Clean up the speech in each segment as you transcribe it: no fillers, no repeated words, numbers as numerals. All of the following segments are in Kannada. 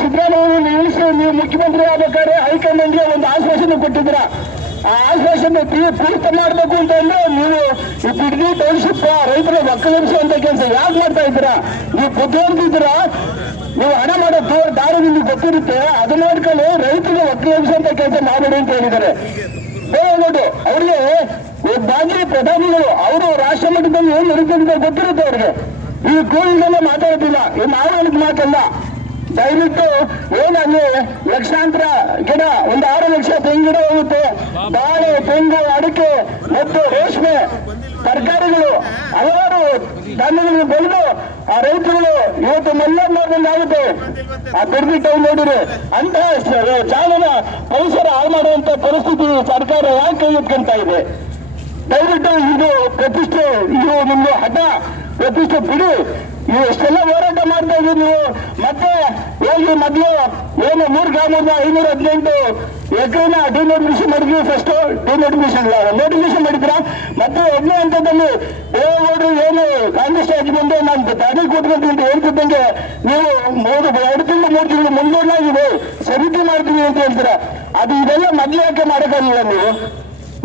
ಸಿದ್ದರಾಮಯ್ಯ ನಿಲ್ಲಿಸಿ ನೀವು ಮುಖ್ಯಮಂತ್ರಿ ಆಗ್ಬೇಕಾದ್ರೆ ಹೈಕಮಾಂಡ್ಗೆ ಒಂದು ಆಶ್ವಾಸನೆ ಕೊಟ್ಟಿದ್ದೀರ. ಆ ಆಶ್ವಾಸನೆ ಪೂರ್ತಿ ಮಾಡಬೇಕು ಅಂತಂದ್ರೆ ನೀವು ಈ ಬಿಡ್ದಿ ಟೌನ್ಶಿಪ್ ರೈತರ ಒಕ್ಕಲಿಸುವಂತ ಕೆಲಸ ಯಾಕೆ ಮಾಡ್ತಾ ಇದ್ದೀರಾ? ನೀವು ಬುದ್ಧಿವಂತಿದ್ದೀರಾ? ನೀವು ಹಣ ಮಾಡೋ ದಾರಿ ನಿಮ್ಗೆ ಗೊತ್ತಿರುತ್ತೆ, ಅದು ಮಾಡ್ಕೊಂಡು ರೈತರಿಗೆ ಒಕ್ಕಲಿಸುವಂತ ಕೆಲಸ ಮಾಡಬೇಡಿ ಅಂತ ಹೇಳಿದ್ದಾರೆ. ದೇವೇಗೌಡರು ಅವ್ರಿಗೆ ಮಾಜಿ ಪ್ರಧಾನಿಗಳು ಅವರು ರಾಷ್ಟ್ರ ಮಟ್ಟದಲ್ಲಿ ಏನ್ ನಡೀತದೆ ಗೊತ್ತಿರುತ್ತೆ ಅವ್ರಿಗೆ. ಈ ಗೋವಿಂದೆಲ್ಲ ಮಾತಾಡೋದಿಲ್ಲ, ಈ ನಾವು ಮಾತಲ್ಲ. ದಯವಿಟ್ಟು ಏನಲ್ಲಿ ಲಕ್ಷಾಂತರ ಗಿಡ, ಒಂದು 6 ಲಕ್ಷ ತೆಂಗು ಗಿಡ ಹೋಗುತ್ತೆ. ಬಾಳೆ, ತೆಂಗು, ಅಡಿಕೆ ಮತ್ತು ರೇಷ್ಮೆ ತರಕಾರಿಗಳು ಹಲವಾರು ಧಾನ್ಯಗಳನ್ನು ಬೆಳೆದು ಆ ರೈತರುಗಳು ಇವತ್ತು ಮಲ್ಲಂಬಾರ್ದಲ್ಲಿ ಆಗುತ್ತೆ. ಆ ಬಿಡ್ದಿ ಟೌನ್ ನೋಡಿರಿ, ಅಂತ ಜಾಗನ ಪರಿಸರ ಹಾಳು ಮಾಡುವಂತ ಪರಿಸ್ಥಿತಿ ಸರ್ಕಾರ ಯಾಕೆ ಕೈ ಎತ್ಕೊಂತ ಇದೆ? ದಯವಿಟ್ಟು ಇದು ಪ್ರತಿಷ್ಠೆ, ಇದು ನಿಮ್ದು ಹಠ ಪ್ರತಿಷ್ಠೆ ಬಿಡಿ. ನೀವು ಎಷ್ಟೆಲ್ಲ ಹೋರಾಟ ಮಾಡ್ತಾ ಇದ್ದೀವಿ ನೀವು. ಮತ್ತೆ ಹೋಗಿ ಮೊದಲು ಏನು 3 ಗ್ರಾಮದ 518 ಎಕರೆನ ಡಿನೋಟಿಫಿಕೇಶನ್ ಮಾಡಿದ್ವಿ. ಫಸ್ಟ್ ನೋಟಿಫಿಕೇಶನ್ ಮಾಡಿದ್ರ. ಮತ್ತೆ 8ನೇ ಹಂತದಲ್ಲಿ ದೇವೇಗೌಡರು ಏನು ಕಾಂಗ್ರೆಸ್ ಆಗಿ ಬಂದು ನಾನು ದಾರಿ ಕೊಟ್ಕೊಂಡ್ರಿ ಅಂತ ಹೇಳ್ತಿದ್ದಂಗೆ ನೀವು 2 ತಿಂಗಳು 3 ತಿಂಗಳು ಮುಂದೂಡಲಾಗಿದೆ, ಸಮಿತಿ ಮಾಡ್ತೀವಿ ಅಂತ ಹೇಳ್ತೀರಾ. ಅದು ಇದೆಲ್ಲ ಮೊದಲು ಯಾಕೆ ಮಾಡೋಕ್ಕಾಗಿಲ್ಲ? ನೀವು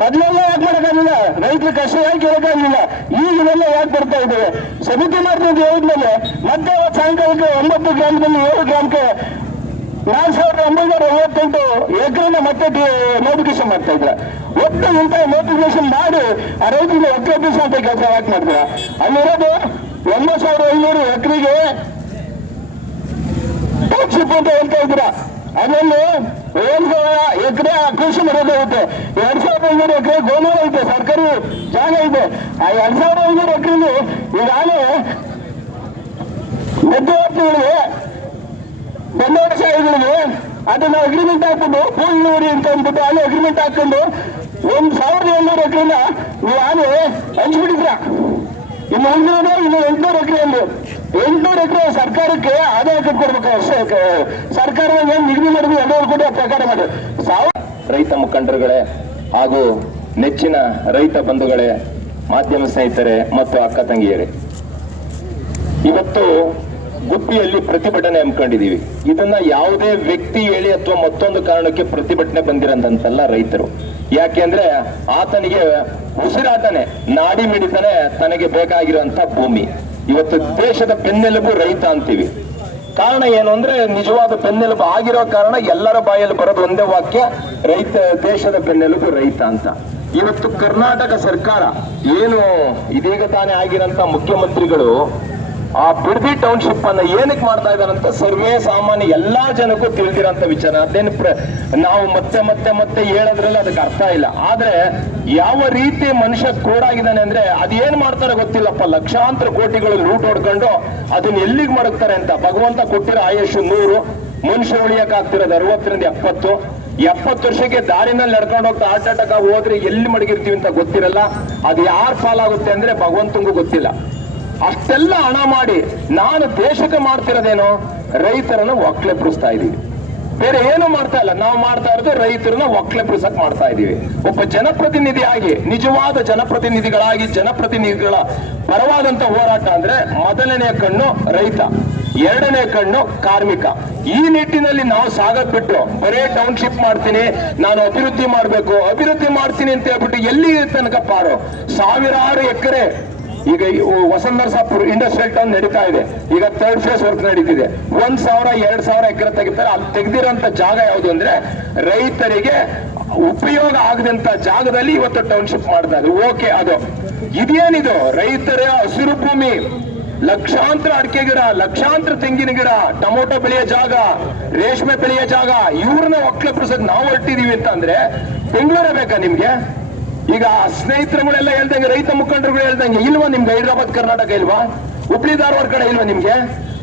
ಮೊದಲೆಲ್ಲ ಯಾಕೆ ಮಾಡೋಕ್ಕಾಗಿಲ್ಲ? ರೈತರ ಕಷ್ಟ ಯಾಕೆ ಕೇಳೋಕ್ಕಾಗಿಲ್ಲ? ಈಗ ಇವೆಲ್ಲ ಯಾಕೆ ಬರ್ತಾ ಇದ್ದೇವೆ? ಸಮಿತಿ ಮಾಡ್ತೀವಿ ಅಂತ ಹೇಳಿದ್ಮೇಲೆ ಮತ್ತೆ ಸಾಯಂಕಾಲಕ್ಕೆ 9 ಗ್ರಾಮದಲ್ಲಿ 7 ಗ್ರಾಮಕ್ಕೆ 4958 ಎಕರೆನ ಮತ್ತೆ ನೋಟಿಫಿಕೇಶನ್ ಮಾಡ್ತಾ ಇದ್ರ. ಒಟ್ಟು ಇಂಥ ನೋಟಿಫಿಕೇಶನ್ ಮಾಡಿ ಆ ರೈತರಿಗೆ ಒಕ್ಕಲಿಸುವಂತ ಕೆಲಸ ಯಾಕೆ ಮಾಡ್ತೀರಾ? ಅಲ್ಲಿರೋದು 9500 ಎಕರೆಗೆ ಟೌನ್ಶಿಪ್ ಅಂತ ಹೇಳ್ತಾ ಇದ್ರ. ಅದರಲ್ಲಿ 1000 ಎಕರೆ ಕೃಷಿ ಮಾಡೋದಾಗುತ್ತೆ, 2500 ಎಕರೆ ಗೋಮಾಳ ಐತೆ, ಸರ್ಕಾರಿ ಜಾಗ ಇದೆ. ಆ 2500 ಎಕರೆಯಲ್ಲಿ ಈಗಾಗಲೇ ಮಧ್ಯವರ್ತಿಗಳಿಗೆ, ಬಂಡವಾಳಶಾಹಿಗಳಿಗೆ ಅದನ್ನ ಅಗ್ರಿಮೆಂಟ್ ಹಾಕೊಂಡು ಪೂರ್ಣವರಿ ಅಂತ ಅಂದ್ಬಿಟ್ಟು ಅಲ್ಲಿ ಅಗ್ರಿಮೆಂಟ್ ಹಾಕೊಂಡು 1700 ಎಕರೆನ ಈಗಾಗಲೇ ಹಂಚ್ಬಿಟ್ಟಿದ್ರ. ಇನ್ನು ಉಳಿದಿರೋದು ಇನ್ನು 800 ಎಕರೆಯಲ್ಲಿ 800 ಎಕರೆ ಸರ್ಕಾರಕ್ಕೆ ಆದಾಯ ಕಟ್ಕೊಡ್ಬೇಕು. ಸರ್ಕಾರದಾಗ ಏನ್ ನಿಗದಿ ಮಾಡಿದ್ವಿ ಎಲ್ಲರೂ ಕೂಡ ಪ್ರಕಾರ ಮಾಡಿ. ರೈತ ಮುಖಂಡರುಗಳೇ ಹಾಗೂ ನೆಚ್ಚಿನ ರೈತ ಬಂಧುಗಳೇ, ಮಾಧ್ಯಮ ಸ್ನೇಹಿತರೆ ಮತ್ತು ಅಕ್ಕ ತಂಗಿಯರೇ, ಇವತ್ತು ಗುಬ್ಬಿಯಲ್ಲಿ ಪ್ರತಿಭಟನೆ ಹಮ್ಮಿಕೊಂಡಿದ್ದೀವಿ. ಇದನ್ನ ಯಾವುದೇ ವ್ಯಕ್ತಿ ಹೇಳಿ ಅಥವಾ ಮತ್ತೊಂದು ಕಾರಣಕ್ಕೆ ಪ್ರತಿಭಟನೆ ಬಂದಿರಂತಲ್ಲ ರೈತರು. ಯಾಕೆಂದ್ರೆ ಆತನಿಗೆ ಉಸಿರಾಟನೆ, ನಾಡಿ ಮಿಡಿತಾನೆ ತನಗೆ ಬೇಕಾಗಿರುವಂತ ಭೂಮಿ. ಇವತ್ತು ದೇಶದ ಬೆನ್ನೆಲುಬು ರೈತ ಅಂತೀವಿ. ಕಾರಣ ಏನು ಅಂದ್ರೆ, ನಿಜವಾದ ಬೆನ್ನೆಲುಬು ಆಗಿರೋ ಕಾರಣ ಎಲ್ಲರ ಬಾಯಲ್ಲಿ ಬರೋದು ಒಂದೇ ವಾಕ್ಯ, ರೈತ, ದೇಶದ ಬೆನ್ನೆಲುಬು ರೈತ ಅಂತ. ಇವತ್ತು ಕರ್ನಾಟಕ ಸರ್ಕಾರ ಏನು ಇದೀಗ ತಾನೇ ಆಗಿರಂತ ಮುಖ್ಯಮಂತ್ರಿಗಳು ಆ ಬಿಡ್ದಿ ಟೌನ್ಶಿಪ್ ಅನ್ನ ಏನಕ್ಕೆ ಮಾಡ್ತಾ ಇದ್ದಾರಂತ ಸರ್ವೇ ಸಾಮಾನ್ಯ ಎಲ್ಲಾ ಜನಕ್ಕೂ ತಿಳಿದಿರೋಂತ ವಿಚಾರ. ಅದೇನು ನಾವು ಮತ್ತೆ ಮತ್ತೆ ಮತ್ತೆ ಹೇಳೋದ್ರಲ್ಲಿ ಅದಕ್ಕೆ ಅರ್ಥ ಇಲ್ಲ. ಆದ್ರೆ ಯಾವ ರೀತಿ ಮನುಷ್ಯ ಕೋಡಾಗಿದ್ದಾನೆ ಅಂದ್ರೆ ಅದೇನ್ ಮಾಡ್ತಾರೆ ಗೊತ್ತಿಲ್ಲಪ್ಪ. ಲಕ್ಷಾಂತರ ಕೋಟಿಗಳು ಲೂಟ್ ಹೊಡ್ಕೊಂಡು ಅದನ್ನ ಎಲ್ಲಿಗೆ ಮಡಗ್ತಾರೆ ಅಂತ. ಭಗವಂತ ಕೊಟ್ಟಿರೋ ಆಯುಷ್ 100, ಮನುಷ್ಯ ಉಳಿಯಕ್ ಆಗ್ತಿರೋದು 60ರಿಂದ 70 ವರ್ಷಕ್ಕೆ ದಾರಿನಲ್ಲಿ ನಡ್ಕೊಂಡು ಹೋಗ್ತಾ ಹಾರ್ಟ್ ಅಟ್ಯಾಕ್ ಆಗಿ ಹೋದ್ರೆ ಎಲ್ಲಿ ಮಡಗಿರ್ತೀವಿ ಅಂತ ಗೊತ್ತಿರಲ್ಲ. ಅದು ಯಾರು ಪಾಲಾಗುತ್ತೆ ಅಂದ್ರೆ ಭಗವಂತಂಗೂ ಗೊತ್ತಿಲ್ಲ. ಅಷ್ಟೆಲ್ಲ ಹಣ ಮಾಡಿ ನಾನು ದೇಶಕ್ಕೆ ಮಾಡ್ತಿರೋದೇನೋ ರೈತರನ್ನ ಒಕ್ಲೆಪ್ರಿಸ್ತಾ ಇದೀವಿ, ಬೇರೆ ಏನು ಮಾಡ್ತಾ ಇಲ್ಲ. ನಾವು ಮಾಡ್ತಾ ಇರೋದು ರೈತರನ್ನ ಒಕ್ಲೆಪ್ರಿಸಕ್ ಮಾಡ್ತಾ ಇದೀವಿ. ಒಬ್ಬ ಜನಪ್ರತಿನಿಧಿಯಾಗಿ, ನಿಜವಾದ ಜನಪ್ರತಿನಿಧಿಗಳಾಗಿ, ಜನಪ್ರತಿನಿಧಿಗಳ ಪರವಾದಂತ ಹೋರಾಟ ಅಂದ್ರೆ ಮೊದಲನೇ ಕಣ್ಣು ರೈತ, 2ನೇ ಕಣ್ಣು ಕಾರ್ಮಿಕ. ಈ ನಿಟ್ಟಿನಲ್ಲಿ ನಾವು ಸಾಗದ್ ಬಿಟ್ಟು ಬರೇ ಟೌನ್ಶಿಪ್ ಮಾಡ್ತೀನಿ, ನಾನು ಅಭಿವೃದ್ಧಿ ಮಾಡ್ತೀನಿ ಅಂತ ಹೇಳ್ಬಿಟ್ಟು ಎಲ್ಲಿ ತನಕ ಪಾರು. ಸಾವಿರಾರು ಎಕರೆ ಈಗ ವಸಂತನರಸಾಪುರ ಇಂಡಸ್ಟ್ರಿಯಲ್ ಟೌನ್ ನಡೀತಾ ಇದೆ. ಈಗ 3rd ಫೇಸ್ ವರ್ಕ್ ನಡೀತಿದೆ. 1000-2000 ಎಕರೆ ತೆಗಿತಾರೆ. ಅಲ್ಲಿ ತೆಗೆದಿರೋಂತ ಜಾಗ ಯಾವುದು ಅಂದ್ರೆ ರೈತರಿಗೆ ಉಪಯೋಗ ಆಗದಂತ ಜಾಗದಲ್ಲಿ ಇವತ್ತು ಟೌನ್ಶಿಪ್ ಮಾಡ್ತಾ ಇದ್ರು. ಓಕೆ, ಅದು ಇದೇನಿದು ರೈತರ ಹಸಿರು ಭೂಮಿ, ಲಕ್ಷಾಂತರ ಅಡಿಕೆ ಗಿಡ, ಲಕ್ಷಾಂತರ ತೆಂಗಿನ ಗಿಡ, ಟೊಮೊಟೊ ಬೆಳೆಯ ಜಾಗ, ರೇಷ್ಮೆ ಬೆಳೆಯ ಜಾಗ, ಇವ್ರನ್ನ ಒಕ್ಕಲೆಪ್ರಿಸಕ್ ನಾವು ಹೊರಟಿದೀವಿ ಅಂತ ಅಂದ್ರೆ ಬೆಂಗಳೂರೇ ಬೇಕಾ ನಿಮ್ಗೆ? ಈಗ ಸ್ನೇಹಿತರುಗಳೆಲ್ಲ ಹೇಳ್ದಂಗೆ, ರೈತ ಮುಖಂಡರುಗಳು ಹೇಳ್ದಂಗೆ, ಇಲ್ವಾ ನಿಮ್ಗೆ ಹೈದರಾಬಾದ್ ಕರ್ನಾಟಕ ಇಲ್ವಾ? ಹುಬ್ಳಿ ಧಾರವಾಡ ಕಡೆ ಇಲ್ವಾ ನಿಮ್ಗೆ?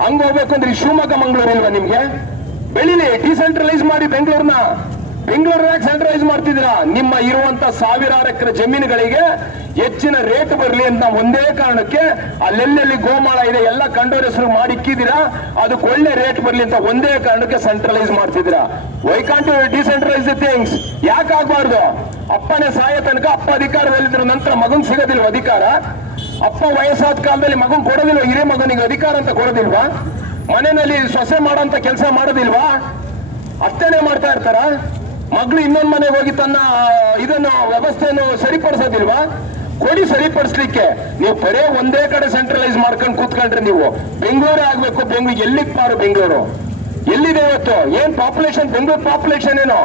ಹಂಗ ಹೋಗ್ಬೇಕು ಅಂದ್ರೆ ಶಿವಮೊಗ್ಗ ಮಂಗಳೂರು ಇಲ್ವಾ ನಿಮ್ಗೆ? ಬೆಳಿಲಿ, ಡಿಸೆಂಟ್ರಲೈಸ್ ಮಾಡಿ ಬೆಂಗಳೂರನ್ನ ಸೆಂಟ್ರಲೈಸ್ ಮಾಡ್ತಿದ್ದೀರಾ. ನಿಮ್ಮ ಇರುವಂತ ಸಾವಿರಾರು ಎಕರೆ ಜಮೀನುಗಳಿಗೆ ಹೆಚ್ಚಿನ ರೇಟ್ ಬರಲಿ ಅಂತ ಒಂದೇ ಕಾರಣಕ್ಕೆ ಅಲ್ಲೆಲ್ಲೆಲ್ಲಿ ಗೋಮಾಳ ಇದೆ ಎಲ್ಲ ಕಂಡೋರ್ ಹೆಸರು ಮಾಡಿ ಇಕ್ಕಿದ್ದೀರಾ. ಅದಕ್ಕೆ ಒಳ್ಳೆ ರೇಟ್ ಬರಲಿ ಅಂತ ಒಂದೇ ಕಾರಣಕ್ಕೆ ಸೆಂಟ್ರಲೈಸ್ ಮಾಡ್ತಿದ್ದೀರಾ. Why can't you decentralise the things? ಯಾಕೆ ಆಗ್ಬಾರ್ದು? ಅಪ್ಪನೇ ಸಾಯೋ ತನಕ ಅಪ್ಪ ಅಧಿಕಾರದಲ್ಲಿದ್ರ ನಂತರ ಮಗನ್ ಸಿಗೋದಿಲ್ವ ಅಧಿಕಾರ? ಅಪ್ಪ ವಯಸ್ಸಾದ ಕಾಲದಲ್ಲಿ ಮಗನ್ ಕೊಡೋದಿಲ್ವ? ಹಿರೇ ಮಗನಿಗೆ ಅಧಿಕಾರ ಅಂತ ಕೊಡೋದಿಲ್ವಾ? ಮನೆಯಲ್ಲಿ ಸೊಸೆ ಮಾಡೋಂತ ಕೆಲಸ ಮಾಡೋದಿಲ್ವಾ? ಅಷ್ಟೇನೆ ಮಾಡ್ತಾ ಇರ್ತಾರ? ಮಗಳು ಇನ್ನೊಂದು ಮನೆಗೆ ಹೋಗಿ ತನ್ನ ಇದನ್ನು ವ್ಯವಸ್ಥೆಯನ್ನು ಸರಿಪಡಿಸೋದಿಲ್ವಾ? ಕೊಡಿ ಸರಿಪಡಿಸ್ಲಿಕ್ಕೆ. ನೀವು ಬರೇ ಒಂದೇ ಕಡೆ ಸೆಂಟ್ರಲೈಸ್ ಮಾಡ್ಕೊಂಡು ಕೂತ್ಕೊಂಡ್ರೆ ನೀವು ಬೆಂಗಳೂರೇ ಆಗ್ಬೇಕು. ಬೆಂಗಳೂರು ಎಲ್ಲಿಗೆ ಪಾರು? ಬೆಂಗಳೂರು ಎಲ್ಲಿದೆ ಇವತ್ತು? ಏನ್ ಪಾಪ್ಯುಲೇಷನ್? ಬೆಂಗಳೂರು ಪಾಪ್ಯುಲೇಷನ್ ಏನು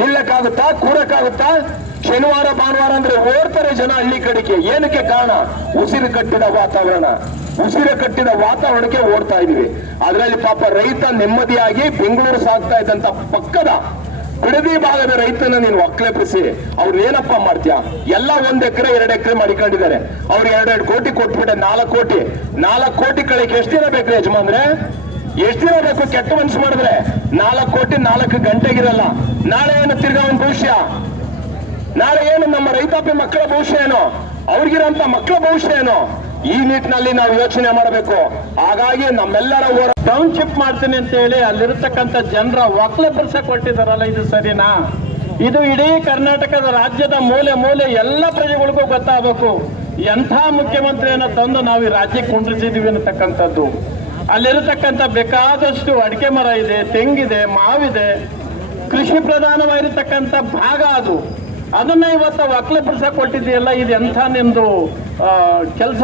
ನಿಲ್ಲಕ್ಕಾಗುತ್ತಾ? ಕೂರಕ್ಕಾಗುತ್ತಾ? ಶನಿವಾರ ಭಾನುವಾರ ಅಂದ್ರೆ ಓಡ್ತಾರೆ ಜನ ಹಳ್ಳಿ ಕಡೆಗೆ. ಏನಕ್ಕೆ ಕಾರಣ? ಉಸಿರು ಕಟ್ಟಿದ ವಾತಾವರಣ. ಉಸಿರು ಕಟ್ಟಿದ ವಾತಾವರಣಕ್ಕೆ ಓಡ್ತಾ ಇದೀವಿ. ಅದರಲ್ಲಿ ಪಾಪ ರೈತ ನೆಮ್ಮದಿಯಾಗಿ ಬೆಂಗಳೂರು ಸಾಗ್ತಾ ಇದ್ದಂತ ಪಕ್ಕದ ಬಿಡದಿ ಭಾಗದ ರೈತನ ನೀನು ಒಕ್ಕಲೆಬ್ಬಿಸಿ ಅವ್ರು ಏನಪ್ಪ ಮಾಡ್ತೀಯಾ? ಎಲ್ಲ 1 ಎಕರೆ 2 ಎಕರೆ ಮಾಡಿಕೊಂಡಿದ್ದಾರೆ. ಅವ್ರು 2 ಕೋಟಿ ಕೊಟ್ಬಿಟ್ಟೆ. 4 ಕೋಟಿ ಕಳೆಗೆ ಎಷ್ಟು ದಿನ ಬೇಕು ಯಜಮಾನ್ರೆ? ಎಷ್ಟು ದಿನ ಬೇಕು? ಕೆಟ್ಟ ಮನ್ಸು ಮಾಡಿದ್ರೆ 4 ಕೋಟಿ 4 ಗಂಟೆಗಿರಲ್ಲ. ನಾಳೆ ಏನು ತಿರ್ಗಾ ಒಂದು ಭವಿಷ್ಯ? ನಾಳೆ ಏನು ನಮ್ಮ ರೈತಾಪಿ ಮಕ್ಕಳ ಭವಿಷ್ಯ ಏನು? ಅವ್ರಿಗಿರಂತ ಮಕ್ಕಳ ಭವಿಷ್ಯ ಏನು? ಈ ನಿಟ್ಟಿನಲ್ಲಿ ನಾವು ಯೋಚನೆ ಮಾಡಬೇಕು. ಹಾಗಾಗಿ ನಮ್ಮೆಲ್ಲರ ಟೌನ್ಶಿಪ್ ಮಾಡ್ತೀನಿ ಅಂತ ಹೇಳಿ ಅಲ್ಲಿರತಕ್ಕಂಥ ಜನರ ಒಕ್ಕಲೆಬ್ಬಿಸಕ್ಕೆ ಕೊಟ್ಟಿದ್ದಾರಲ್ಲ, ಇದು ಸರಿನಾ? ಇದು ಇಡೀ ಕರ್ನಾಟಕದ ರಾಜ್ಯದ ಮೂಲೆ ಮೂಲೆ ಎಲ್ಲ ಪ್ರಜೆಗಳಿಗೂ ಗೊತ್ತಾಗಬೇಕು ಎಂಥ ಮುಖ್ಯಮಂತ್ರಿಯನ್ನು ತಂದು ನಾವು ಈ ರಾಜ್ಯಕ್ಕೆ ಕುಂಡ್ರಿಸಿದೀವಿ ಅನ್ನತಕ್ಕಂಥದ್ದು. ಅಲ್ಲಿರತಕ್ಕಂಥ ಬೇಕಾದಷ್ಟು ಅಡಿಕೆ ಮರ ಇದೆ, ತೆಂಗಿದೆ, ಮಾವಿದೆ, ಕೃಷಿ ಪ್ರಧಾನವಾಗಿರ್ತಕ್ಕಂಥ ಭಾಗ ಅದು. ಅದನ್ನ ಇವತ್ತು ಒಕ್ಕಲೆಬ್ಬಿಸಕ್ಕೆ ಕೊಟ್ಟಿದೆಯಲ್ಲ, ಇದು ಎಂಥ ನಿಮ್ದು ಕೆಲಸ?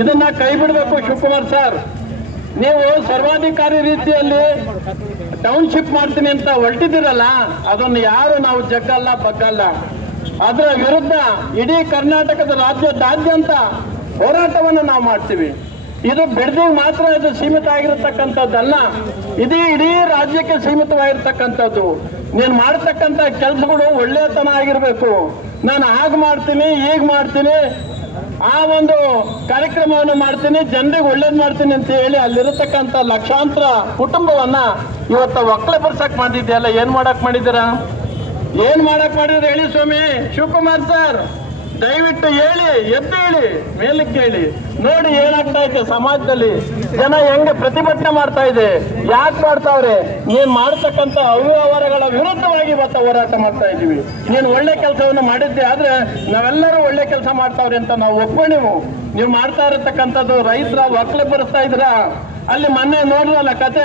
ಇದನ್ನ ಕೈ ಬಿಡಬೇಕು ಶಿವಕುಮಾರ್ ಸರ್. ನೀವು ಸರ್ವಾಧಿಕಾರಿ ರೀತಿಯಲ್ಲಿ ಟೌನ್ಶಿಪ್ ಮಾಡ್ತೀನಿ ಅಂತ ಹೊರಟಿದ್ದೀರಲ್ಲ, ಅದನ್ನು ಯಾರು ನಾವು ಜಗ್ಗಲ್ಲ ಬಗ್ಗಲ್ಲ. ಅದರ ವಿರುದ್ಧ ಇಡೀ ಕರ್ನಾಟಕದ ರಾಜ್ಯದಾದ್ಯಂತ ಹೋರಾಟವನ್ನು ನಾವು ಮಾಡ್ತೀವಿ. ಇದು ಬಿಡದಿಗೆ ಮಾತ್ರ ಇದು ಸೀಮಿತ ಆಗಿರತಕ್ಕಂಥದ್ದಲ್ಲ, ಇಡೀ ರಾಜ್ಯಕ್ಕೆ ಸೀಮಿತವಾಗಿರ್ತಕ್ಕಂಥದ್ದು. ನೀನು ಮಾಡತಕ್ಕಂಥ ಕೆಲಸಗಳು ಒಳ್ಳೆತನ ಆಗಿರ್ಬೇಕು. ನಾನು ಹಾಗೆ ಮಾಡ್ತೀನಿ, ಈಗ ಮಾಡ್ತೀನಿ, ಆ ಒಂದು ಕಾರ್ಯಕ್ರಮವನ್ನು ಮಾಡ್ತೀನಿ, ಜನರಿಗೆ ಒಳ್ಳೇದು ಮಾಡ್ತೀನಿ ಅಂತ ಹೇಳಿ ಅಲ್ಲಿರತಕ್ಕಂಥ ಲಕ್ಷಾಂತರ ಕುಟುಂಬವನ್ನ ಇವತ್ತು ಒಕ್ಕಲೆಬ್ಬಿಸಕ್ ಮಾಡಿದ್ಯಲ್ಲ, ಏನ್ ಮಾಡಕ್ ಮಾಡಿದ್ದೀರಾ? ಏನ್ ಮಾಡಕ್ ಮಾಡಿದ್ರೆ ಹೇಳಿ ಸ್ವಾಮಿ ಶಿವಕುಮಾರ್ ಸರ್. ದಯವಿಟ್ಟು ಹೇಳಿ, ಎದ್ದು ಹೇಳಿ, ಮೇಲಕ್ಕೆ ಹೇಳಿ. ನೋಡಿ ಏನಾಗ್ತಾ ಇದೆ ಸಮಾಜದಲ್ಲಿ, ಜನ ಹೆಂಗೆ ಪ್ರತಿಭಟನೆ ಮಾಡ್ತಾ ಇದೆ, ಯಾಕೆ ಮಾಡ್ತಾವ್ರೆ? ನೀನ್ ಮಾಡತಕ್ಕಂಥ ಅವ್ಯವಹಾರಗಳ ವಿರುದ್ಧವಾಗಿ ಇವತ್ತು ಹೋರಾಟ ಮಾಡ್ತಾ ಇದೀವಿ. ನೀನು ಒಳ್ಳೆ ಕೆಲಸವನ್ನು ಮಾಡಿದ್ದೆ ಆದ್ರೆ ನಾವೆಲ್ಲರೂ ಒಳ್ಳೆ ಕೆಲಸ ಮಾಡ್ತಾವ್ರಿ ಅಂತ ನಾವು ಒಪ್ಕೊಂಡಿವು. ನೀವು ಮಾಡ್ತಾ ಇರತಕ್ಕಂಥದ್ದು ರೈತರ ಒಕ್ಕಲೆಬ್ಬಿಸ್ತಾ ಇದ್ದೀರಾ. ಅಲ್ಲಿ ಮೊನ್ನೆ ನೋಡಿರಲ್ಲ ಕತೆ,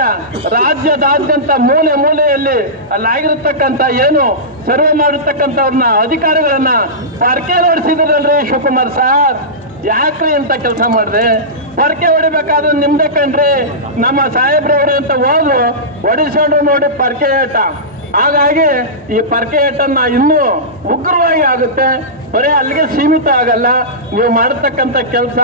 ರಾಜ್ಯದಾದ್ಯಂತ ಮೂಲೆ ಮೂಲೆಯಲ್ಲಿ ಅಲ್ಲಾಗಿರತಕ್ಕಂಥ ಏನು ಸರ್ವೆ ಮಾಡಿರ್ತಕ್ಕಂಥವ್ರನ್ನ ಅಧಿಕಾರಿಗಳನ್ನ ಪರ್ಕೆ ಹೊಡಿಸಿದ್ರಲ್ರಿ ಶಿವಕುಮಾರ್ ಸರ್. ಯಾಕ್ರಿ ಇಂತ ಕೆಲಸ ಮಾಡಿದೆ? ಪರ್ಕೆ ಹೊಡಿಬೇಕಾದ್ರೆ ನಿಮ್ದೆ ಕಣ್ರಿ, ನಮ್ಮ ಸಾಹೇಬ್ರವ್ರೆ ಅಂತ ಹೋದ್ರು ಹೊಡಿಸ್ಕೊಂಡು ನೋಡಿ ಪರ್ಕೆ ಏಟ. ಹಾಗಾಗಿ ಈ ಪರ್ಕೆ ಏಟನ್ನ ಇನ್ನೂ ಉಗ್ರವಾಗಿ ಆಗುತ್ತೆ. ಬರೀ ಅಲ್ಲಿಗೆ ಸೀಮಿತ ಆಗಲ್ಲ. ನೀವು ಮಾಡತಕ್ಕಂಥ ಕೆಲಸ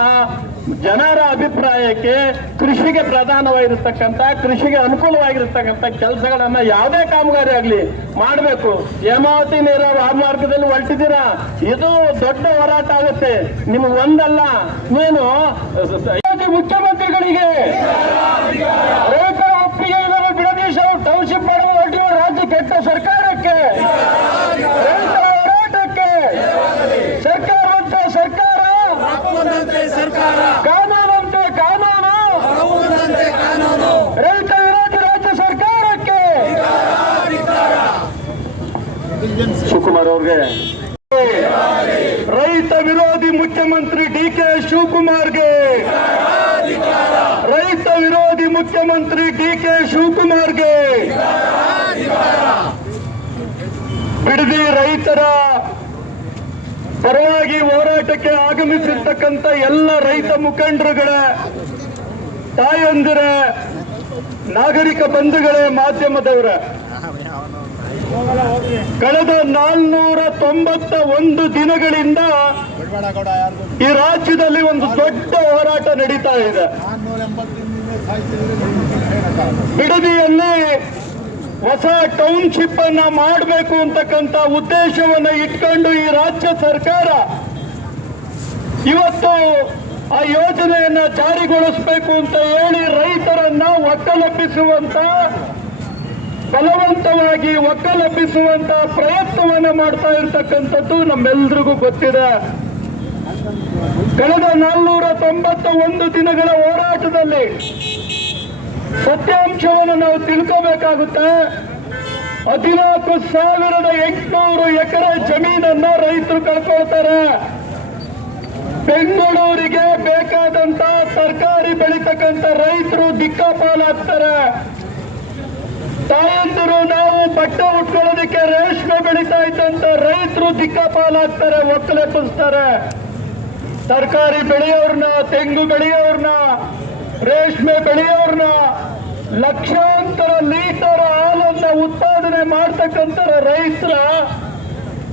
ಜನರ ಅಭಿಪ್ರಾಯಕ್ಕೆ, ಕೃಷಿಗೆ ಪ್ರಧಾನವಾಗಿರ್ತಕ್ಕಂಥ, ಕೃಷಿಗೆ ಅನುಕೂಲವಾಗಿರ್ತಕ್ಕಂಥ ಕೆಲಸಗಳನ್ನ ಯಾವುದೇ ಕಾಮಗಾರಿ ಆಗಲಿ ಮಾಡಬೇಕು. ಹೇಮಾವತಿ ನೀರು ಆ ಮಾರ್ಗದಲ್ಲಿ ಹೊರಟಿದ್ದೀರಾ, ಇದು ದೊಡ್ಡ ಹೋರಾಟ ಆಗುತ್ತೆ. ನಿಮ್ಗೆ ಒಂದಲ್ಲ, ನೀನು ಮುಖ್ಯಮಂತ್ರಿಗಳಿಗೆ ರೈತರ ಒಪ್ಪಿಗೆ ಇಲ್ಲದೆ ಬಿಡದೀಶ ಟೌನ್ಶಿಪ್ ಮಾಡುವ ಹೊರಟಿರುವ ರಾಜ್ಯ ಕೆಟ್ಟ ಸರ್ಕಾರಕ್ಕೆ, ರೈತರ ಹೋರಾಟಕ್ಕೆ ಸರ್ಕಾರವಂತೆ ಸರ್ಕಾರ, ಕಾನೂನಂತೆ ಕಾನೂನು, ರೈತ ವಿರೋಧಿ ರಾಜ್ಯ ಸರ್ಕಾರಕ್ಕೆ. ಶಿವಕುಮಾರ್ ಅವ್ರಿಗೆ, ರೈತ ವಿರೋಧಿ ಮುಖ್ಯಮಂತ್ರಿ DK ಶಿವಕುಮಾರ್ಗೆ, ರೈತ ವಿರೋಧಿ ಮುಖ್ಯಮಂತ್ರಿ DK ಶಿವಕುಮಾರ್ಗೆ. ಬಿಡದಿ ರೈತರ ಪರವಾಗಿ ಹೋರಾಟಕ್ಕೆ ಆಗಮಿಸಿರ್ತಕ್ಕಂಥ ಎಲ್ಲ ರೈತ ಮುಖಂಡರುಗಳ ತಾಯಂದಿರ, ನಾಗರಿಕ ಬಂಧುಗಳೇ, ಮಾಧ್ಯಮದವರ, ಕಳೆದ 491 ದಿನಗಳಿಂದ ಈ ರಾಜ್ಯದಲ್ಲಿ ಒಂದು ದೊಡ್ಡ ಹೋರಾಟ ನಡೀತಾ ಇದೆ. ಬಿಡದಿಯಲ್ಲಿ ಹೊಸ ಟೌನ್ಶಿಪ್ ಅನ್ನ ಮಾಡಬೇಕು ಅಂತಕ್ಕಂಥ ಉದ್ದೇಶವನ್ನ ಇಟ್ಕೊಂಡು ಈ ರಾಜ್ಯ ಸರ್ಕಾರ ಇವತ್ತು ಆ ಯೋಜನೆಯನ್ನ ಜಾರಿಗೊಳಿಸಬೇಕು ಅಂತ ಹೇಳಿ ರೈತರನ್ನ ಒಕ್ಕಲೆಬ್ಬಿಸುವಂತ, ಬಲವಂತವಾಗಿ ಒಕ್ಕಲೆಬ್ಬಿಸುವಂತ ಪ್ರಯತ್ನವನ್ನ ಮಾಡ್ತಾ ಇರ್ತಕ್ಕಂಥದ್ದು ನಮ್ಮೆಲ್ರಿಗೂ ಗೊತ್ತಿದೆ. ಕಳೆದ 491 ದಿನಗಳ ಹೋರಾಟದಲ್ಲಿ ಸತ್ಯಾಂಶವನ್ನು ನಾವು ತಿಳ್ಕೋಬೇಕಾಗುತ್ತೆ. 14,800 ಎಕರೆ ಜಮೀನನ್ನ ರೈತರು ಕಳ್ಕೊಳ್ತಾರೆ. ಬೆಂಗಳೂರಿಗೆ ಬೇಕಾದಂತ ತರಕಾರಿ ಬೆಳೀತಕ್ಕಂಥ ರೈತರು ದಿಕ್ಕಾಪಾಲಾಗ್ತಾರೆ. ತಾಯಂದಿರು ನಾವು ಬಟ್ಟೆ ಉಟ್ಕೊಳ್ಳೋದಕ್ಕೆ ರೇಷ್ಮೆ ಬೆಳೀತಾ ಇದ್ದಂತ ರೈತರು ದಿಕ್ಕಾಪಾಲಾಗ್ತಾರೆ, ಒಕ್ಕಲೆಬ್ಬಿಸ್ತಾರೆ. ತರಕಾರಿ ಬೆಳೆಯೋರ್ನ, ತೆಂಗು ಬೆಳೆಯೋರ್ನ, ರೇಷ್ಮೆ ಬೆಳೆಯೋರ್ನ, ಲಕ್ಷಾಂತರ ಲೀಟರ್ ಹಾಲನ್ನ ಉತ್ಪಾದನೆ ಮಾಡ್ತಕ್ಕಂಥ ರೈತರ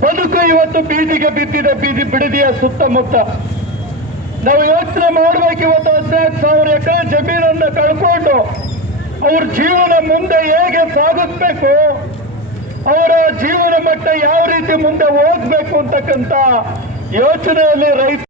ಬದುಕು ಇವತ್ತು ಬೀದಿಗೆ ಬಿದ್ದಿದೆ, ಬೀದಿ ಬಿಡದಿಯ ಸುತ್ತಮುತ್ತ. ನಾವು ಯೋಚನೆ ಮಾಡ್ಬೇಕು. ಇವತ್ತು 15,000 ಎಕರೆ ಜಮೀನನ್ನ ಕಳ್ಕೊಂಡು ಅವ್ರ ಜೀವನ ಮುಂದೆ ಹೇಗೆ ಸಾಗಿಸ್ಬೇಕು, ಅವರ ಜೀವನ ಮಟ್ಟ ಯಾವ ರೀತಿ ಮುಂದೆ ಹೋಗ್ಬೇಕು ಅಂತಕ್ಕಂಥ ಯೋಚನೆಯಲ್ಲಿ ರೈತ